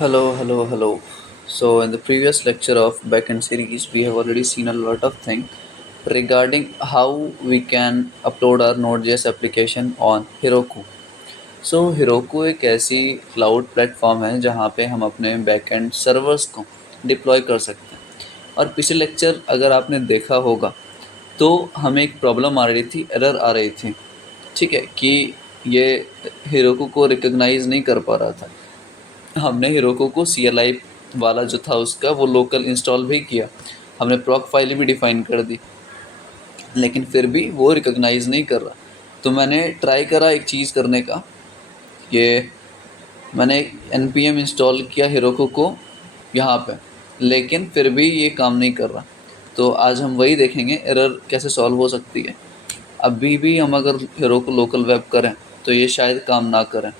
Hello, hello, hello. So, in the previous lecture of backend series, we have already seen a lot of things regarding how we can upload our Node.js application on Heroku. So, Heroku एक ऐसी cloud platform है जहाँ पे हम अपने backend servers को deploy कर सकते हैं। और पिछले लेक्चर अगर आपने देखा होगा तो हमें एक प्रॉब्लम आ रही थी, एरर आ रही थी, ठीक है, कि ये Heroku को रिकॉग्नाइज नहीं कर पा रहा था। हमने हेरोको को CLI वाला जो था उसका वो लोकल इंस्टॉल भी किया, हमने प्रॉक फाइल भी डिफाइन कर दी, लेकिन फिर भी वो रिकॉग्नाइज नहीं कर रहा। तो मैंने ट्राई करा एक चीज़ करने का, ये मैंने npm इंस्टॉल किया हेरोको को यहाँ पे, लेकिन फिर भी ये काम नहीं कर रहा। तो आज हम वही देखेंगे एरर कैसे सॉल्व हो सकती है। अभी भी हम अगर हेरोको लोकल वेब करें तो ये शायद काम ना करें।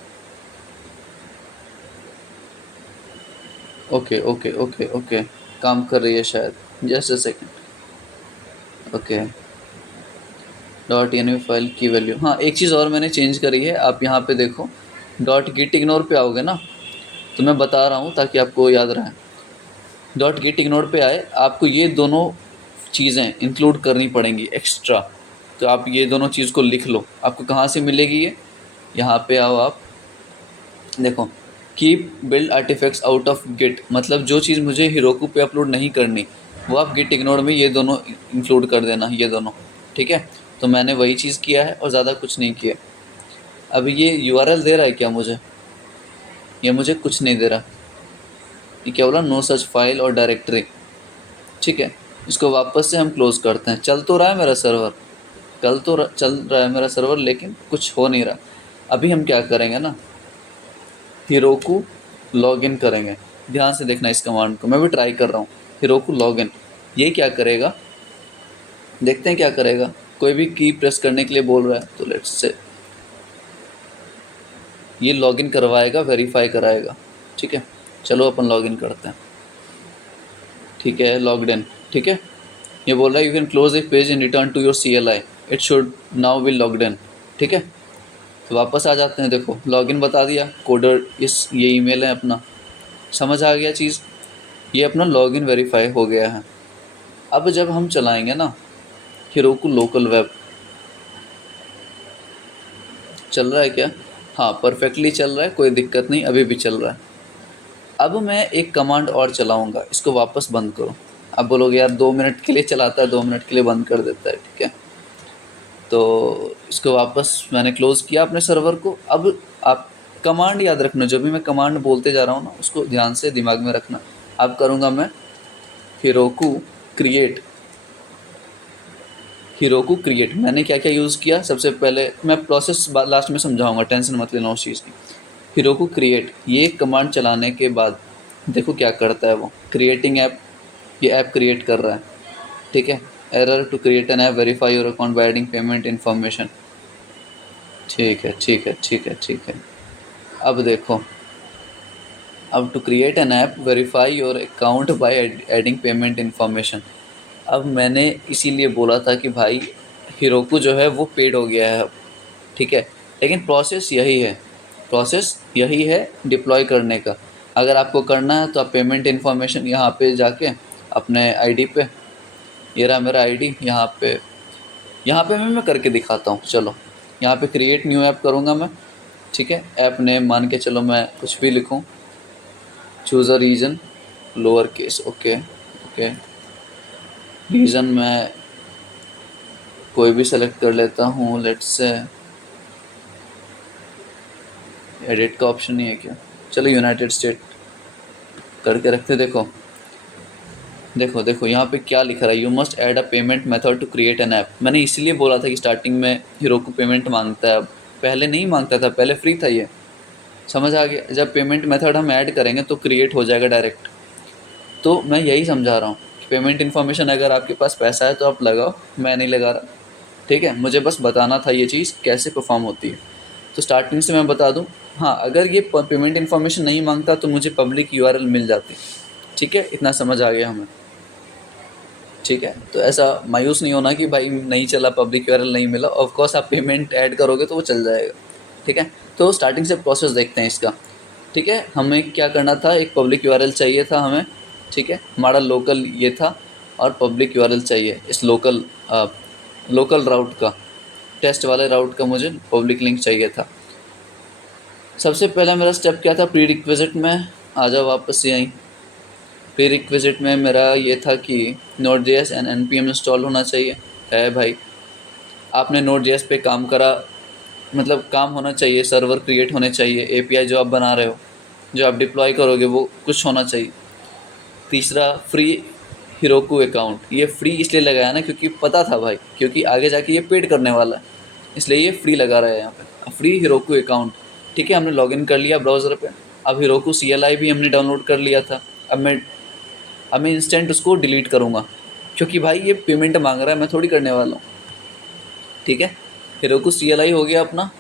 ओके ओके ओके ओके, काम कर रही है शायद, just a second. Okay, dot N file की वैल्यू, हाँ एक चीज़ और मैंने चेंज करी है। आप यहाँ पे देखो, डॉट गिट इग्नोर पे आओगे ना, तो मैं बता रहा हूँ ताकि आपको याद रहे। डॉट गिट इग्नोर पे आए, आपको ये दोनों चीज़ें इंक्लूड करनी पड़ेंगी एक्स्ट्रा। तो आप ये दोनों चीज़ को लिख लो। आपको कहाँ से मिलेगी ये, यहाँ पे आओ आप, देखो, keep build artifacts out of Git, मतलब जो चीज़ मुझे हिरोकू पे अपलोड नहीं करनी वो आप गिट इग्नोर में ये दोनों इंक्लूड कर देना, ये दोनों, ठीक है। तो मैंने वही चीज़ किया है और ज़्यादा कुछ नहीं किया। अब ये URL दे रहा है क्या मुझे, ये मुझे कुछ नहीं दे रहा। ये क्या बोला, नो सच फाइल और डायरेक्टरी, ठीक है। इसको वापस से हम क्लोज करते हैं। चल तो रहा है मेरा सर्वर, चल रहा है मेरा सर्वर, लेकिन कुछ हो नहीं रहा। अभी हम क्या करेंगे ना, हिरोकू लॉगिन करेंगे। ध्यान से देखना इस कमांड को, मैं भी ट्राई कर रहा हूँ। हिरोकू लॉगिन, ये क्या करेगा, देखते हैं क्या करेगा। कोई भी की प्रेस करने के लिए बोल रहा है, तो लेट्स से ये लॉगिन करवाएगा, वेरीफाई कराएगा, ठीक है। चलो अपन लॉगिन करते हैं, ठीक है, लॉग्ड इन, ठीक है। ये बोल रहा है you can close the page and return to your CLI, it should now be logged in, ठीक है। तो वापस आ जाते हैं, देखो लॉगिन बता दिया, कोडर ये ईमेल है अपना, समझ आ गया चीज़। ये अपना लॉगिन वेरीफाई हो गया है। अब जब हम चलाएंगे ना हिरोकू लोकल वेब, चल रहा है क्या, हाँ परफेक्टली चल रहा है, कोई दिक्कत नहीं, अभी भी चल रहा है। अब मैं एक कमांड और चलाऊंगा, इसको वापस बंद करो। अब बोलोगे यार 2 मिनट के लिए चलाता है, 2 मिनट के लिए बंद कर देता है, ठीक है। तो इसको वापस मैंने क्लोज़ किया अपने सर्वर को। अब आप कमांड याद रखना, जो भी मैं कमांड बोलते जा रहा हूँ ना उसको ध्यान से दिमाग में रखना। अब करूँगा मैं हिरोकू क्रिएट, हिरोकू क्रिएट मैंने क्या क्या यूज़ किया, सबसे पहले मैं प्रोसेस लास्ट में समझाऊंगा, टेंशन मत लेना उस चीज़ की। हिरोकू क्रिएट, ये कमांड चलाने के बाद देखो क्या करता है वो, क्रिएटिंग ऐप, ये ऐप क्रिएट कर रहा है, ठीक है। Error to create an app, verify your account by adding payment information, ठीक है ठीक है ठीक है ठीक है। अब देखो, अब to create an app verify your account by adding payment information. अब मैंने इसीलिए बोला था कि भाई हिरोकू जो है वो पेड हो गया है अब, ठीक है। लेकिन प्रोसेस यही है, प्रोसेस यही है डिप्लॉय करने का। अगर आपको करना है तो आप पेमेंट इन्फॉर्मेशन यहाँ पे जाके अपने आईडी पे, ये रहा मेरा आईडी, यहाँ पे मैं करके दिखाता हूँ। चलो यहाँ पे क्रिएट न्यू ऐप करूँगा मैं, ठीक है। ऐप नेम मान के चलो मैं कुछ भी लिखूँ, choose a region, lower case, okay okay. Region मैं कोई भी सेलेक्ट कर लेता हूँ, लेट्स से एडिट का ऑप्शन नहीं है क्या, चलो यूनाइटेड स्टेट करके रखते। देखो देखो देखो यहाँ पे क्या लिखा रहा है, you must add a payment method to create an app. मैंने इसलिए बोला था कि स्टार्टिंग में हिरोकू पेमेंट मांगता है, अब पहले नहीं मांगता था, पहले फ्री था ये, समझ आ गया। जब पेमेंट मेथड हम ऐड करेंगे तो क्रिएट हो जाएगा डायरेक्ट। तो मैं यही समझा रहा हूँ, पेमेंट इन्फॉर्मेशन अगर आपके पास पैसा है तो आप लगाओ, मैं नहीं लगा रहा, ठीक है। मुझे बस बताना था ये चीज़ कैसे परफॉर्म होती है। तो स्टार्टिंग से मैं बता दूं, हाँ अगर ये पेमेंट इन्फॉर्मेशन नहीं मांगता तो मुझे पब्लिक URL मिल जाती, ठीक है। इतना समझ आ गया हमें, ठीक है। तो ऐसा मायूस नहीं होना कि भाई नहीं चला, पब्लिक URL नहीं मिला। ऑफ कोर्स आप पेमेंट ऐड करोगे तो वो चल जाएगा, ठीक है। तो स्टार्टिंग से प्रोसेस देखते हैं इसका। ठीक है, हमें क्या करना था, एक पब्लिक यूआरएल चाहिए था हमें, ठीक है, हमारा लोकल ये था और पब्लिक यूआरएल चाहिए इस लोकल राउट का, टेस्ट वाले राउट का मुझे पब्लिक लिंक चाहिए था। सबसे पहला मेरा स्टेप क्या था, प्री रिक्विजिट में आ जाओ वापस यहीं। प्री रिक्विजिट में मेरा ये था कि Node.js एंड npm इंस्टॉल होना चाहिए, है भाई। आपने Node.js पे काम करा, मतलब काम होना चाहिए, सर्वर क्रिएट होने चाहिए, एपीआई जो आप बना रहे हो, जो आप डिप्लॉय करोगे वो कुछ होना चाहिए। तीसरा, फ्री Heroku अकाउंट, ये फ्री इसलिए लगाया ना क्योंकि पता था भाई, क्योंकि आगे जाके ये पेड करने वाला है, इसलिए ये फ्री लगा रहा है यहाँ पे, फ्री Heroku अकाउंट। ठीक है, हमने लॉगिन कर लिया ब्राउज़र पे। अब Heroku CLI भी हमने डाउनलोड कर लिया था। अब मैं इंस्टेंट उसको डिलीट करूँगा, क्योंकि भाई ये पेमेंट मांग रहा है, मैं थोड़ी करने वाला हूँ। ठीक है, Heroku CLI हो गया अपना।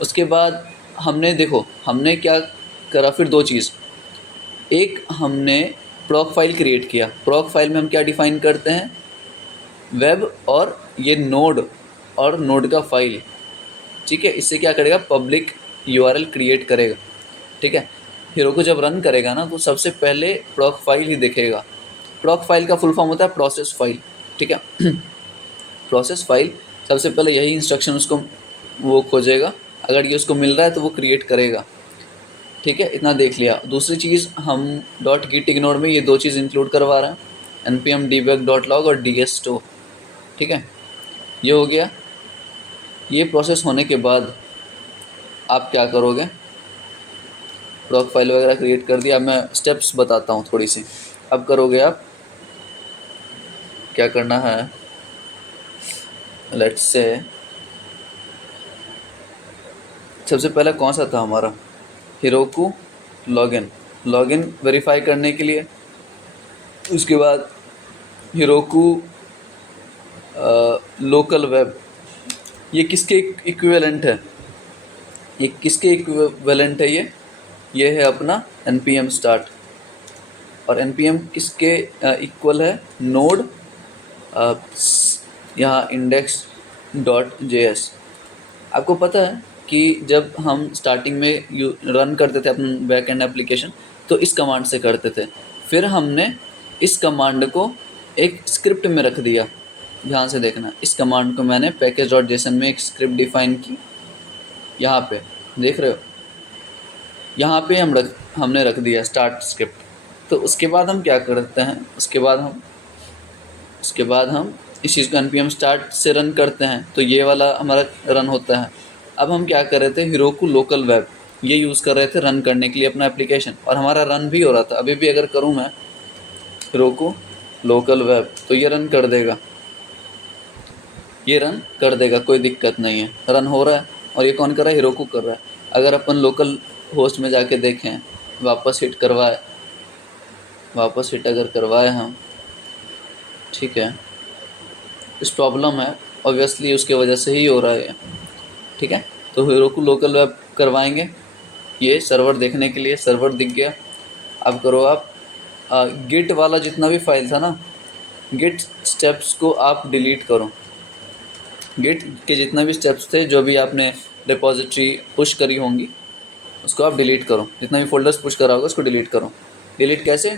उसके बाद हमने क्या करा फिर, दो चीज़। एक, हमने प्रॉक फाइल क्रिएट किया। प्रॉक फाइल में हम क्या डिफ़ाइन करते हैं, वेब और ये नोड और नोड का फाइल। ठीक है, इससे क्या करेगा, पब्लिक यूआरएल क्रिएट करेगा। ठीक है, Heroku जब रन करेगा ना तो सबसे पहले प्रॉक फाइल ही देखेगा। प्रॉक फाइल का फुल फॉर्म होता है प्रोसेस फाइल। ठीक है प्रोसेस फाइल, सबसे पहले यही इंस्ट्रक्शन उसको वो खोजेगा, अगर ये उसको मिल रहा है तो वो क्रिएट करेगा। ठीक है, इतना देख लिया। दूसरी चीज़, हम .git ignore में ये दो चीज़ इंक्लूड करवा रहे हैं, npm debug.log और ds store। ठीक है, ये हो गया। ये प्रोसेस होने के बाद आप क्या करोगे, प्रॉक फाइल वगैरह क्रिएट कर दिया। अब मैं स्टेप्स बताता हूँ थोड़ी सी। अब करोगे आप क्या करना है, लेट्स से सबसे पहले कौन सा था हमारा, Heroku लॉगिन वेरीफाई करने के लिए। उसके बाद Heroku लोकल वेब, ये किसके इक्विवेलेंट है, ये किसके इक्विवेलेंट है, ये है अपना npm स्टार्ट। और npm किसके इक्वल है, नोड यहाँ index.js। आपको पता है कि जब हम स्टार्टिंग में रन करते थे अपना बैक एंड एप्लीकेशन तो इस कमांड से करते थे। फिर हमने इस कमांड को एक स्क्रिप्ट में रख दिया। ध्यान से देखना, इस कमांड को मैंने package.json में एक स्क्रिप्ट डिफाइन की। यहाँ पे देख रहे हो, यहाँ पे हमने रख दिया स्टार्ट स्क्रिप्ट। तो उसके बाद हम क्या करते हैं, उसके बाद हम इस चीज़ को npm स्टार्ट से रन करते हैं, तो ये वाला हमारा रन होता है। अब हम क्या कर रहे थे, Heroku लोकल वेब ये यूज़ कर रहे थे रन करने के लिए अपना एप्लीकेशन, और हमारा रन भी हो रहा था। अभी भी अगर करूँ मैं Heroku लोकल वेब तो ये रन कर देगा, कोई दिक्कत नहीं है, रन हो रहा है। और ये कौन कर रहा है, Heroku कर रहा है। अगर अपन लोकल होस्ट में जाके देखें, वापस हिट अगर करवाए हम, ठीक है, कुछ प्रॉब्लम है ऑब्वियसली, उसके वजह से ही हो रहा है। ठीक है, तो Heroku लोकल वेब करवाएंगे। ये सर्वर देखने के लिए, सर्वर दिख गया। अब करो आप गिट वाला जितना भी फाइल था ना, गिट स्टेप्स को आप डिलीट करो। गिट के जितना भी स्टेप्स थे, जो भी आपने रिपोजिटरी पुश करी होंगी, उसको आप डिलीट करो। जितना भी फोल्डर्स पुश करा होगा उसको डिलीट करो। डिलीट कैसे,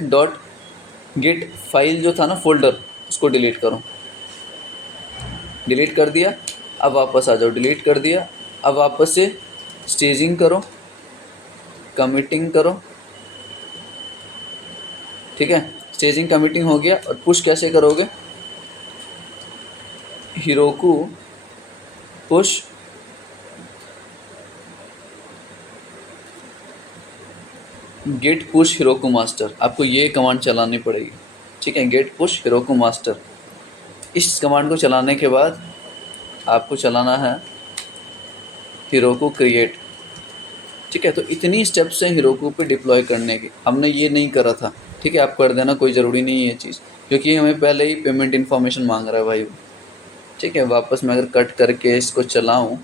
.git फाइल जो था ना फोल्डर, उसको डिलीट करो। डिलीट कर दिया, अब वापस आ जाओ। डिलीट कर दिया, अब वापस से स्टेजिंग करो, कमिटिंग करो। ठीक है, स्टेजिंग कमिटिंग हो गया। और पुश कैसे करोगे, Heroku push git push Heroku master, आपको ये कमांड चलानी पड़ेगी। ठीक है, गेट पुश Heroku मास्टर। इस कमांड को चलाने के बाद आपको चलाना है Heroku क्रिएट। ठीक है, तो इतनी स्टेप्स हैं Heroku पे डिप्लॉय करने की, हमने ये नहीं करा था। ठीक है, आप कर देना, कोई ज़रूरी नहीं है ये चीज़, क्योंकि हमें पहले ही पेमेंट इन्फॉर्मेशन मांग रहा है भाई। ठीक है, वापस मैं अगर कट करके इसको चलाऊं,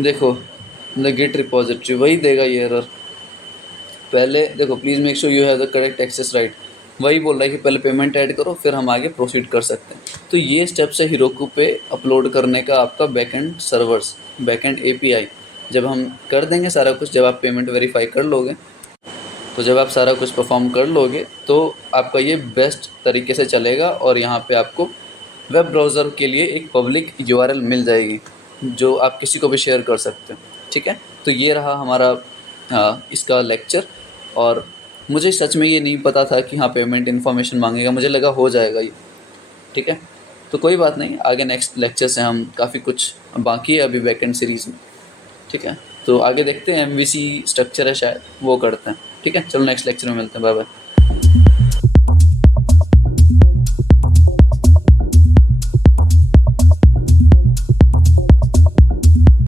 देखो द गिट रिपोजिटरी वही देगा ये एरर। पहले देखो, please make sure you have the correct access right, वही बोल रहा है कि पहले पेमेंट ऐड करो फिर हम आगे प्रोसीड कर सकते हैं। तो ये स्टेप्स है Heroku पे अपलोड करने का, आपका बैकएंड सर्वर्स, बैकएंड API। जब हम कर देंगे सारा कुछ, जब आप पेमेंट वेरीफाई कर लोगे, तो जब आप सारा कुछ परफॉर्म कर लोगे तो आपका ये बेस्ट तरीके से चलेगा और यहाँ पे आपको वेब ब्राउज़र के लिए एक पब्लिक यूआरएल मिल जाएगी जो आप किसी को भी शेयर कर सकते हो। ठीक है, तो ये रहा हमारा इसका लेक्चर। और मुझे सच में ये नहीं पता था कि हाँ पेमेंट इन्फॉर्मेशन मांगेगा, मुझे लगा हो जाएगा ये। ठीक है, तो कोई बात नहीं, आगे नेक्स्ट लेक्चर से हम काफ़ी कुछ बाकी है अभी बैकएंड सीरीज़ में। ठीक है, तो आगे देखते हैं, एमवीसी स्ट्रक्चर है शायद वो करते हैं। ठीक है, चलो नेक्स्ट लेक्चर में मिलते हैं, बाय बाय।